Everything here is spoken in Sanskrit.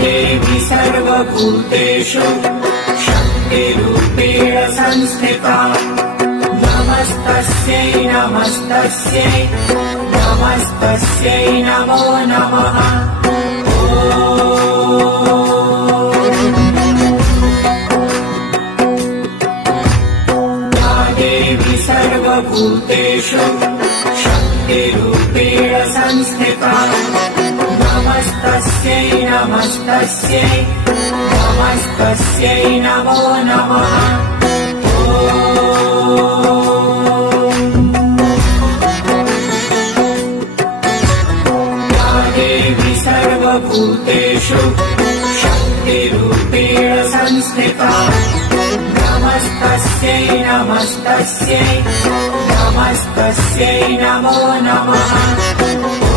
देवी सर्वभूतेषु शक्तिरूपेण संस्थिता नमस्तस्यै नमस्तस्यै नमस्तस्यै नमो नमः। या देवी सर्वभूतेषु शक्तिरूपेण संस्थिता नमस्तस्यै नमस्तस्यै नमस्तस्यै नमो नमः। या देवी सर्वभूतेषु शक्तिरूपेण संस्थिता नमस्तस्यै नमस्तस्यै नमस्तस्यै नमो नमः।